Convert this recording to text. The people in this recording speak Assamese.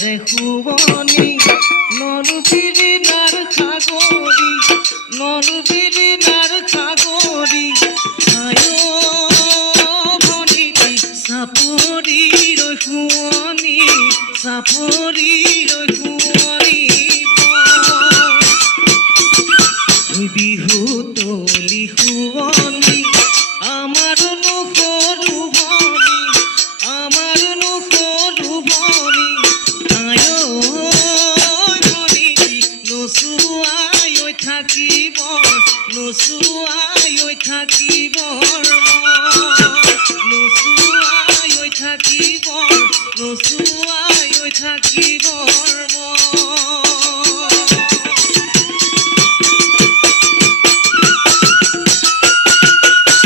ৰে শুৱনি নলুবিৰি নাৰ সাগৰী নলুবিৰি নাৰ সাগৰী আয়ো ভনীতি চাপৰি ৰৈ শুৱনি চাপৰি ৰৈ শুৱনি বিহু তলি শুৱনি আমাৰনো সৰু ভনী আমাৰনো সৰু ভনী আয়ো ভনীতি নচুৱাই থাকিব নচুৱাই থাকিব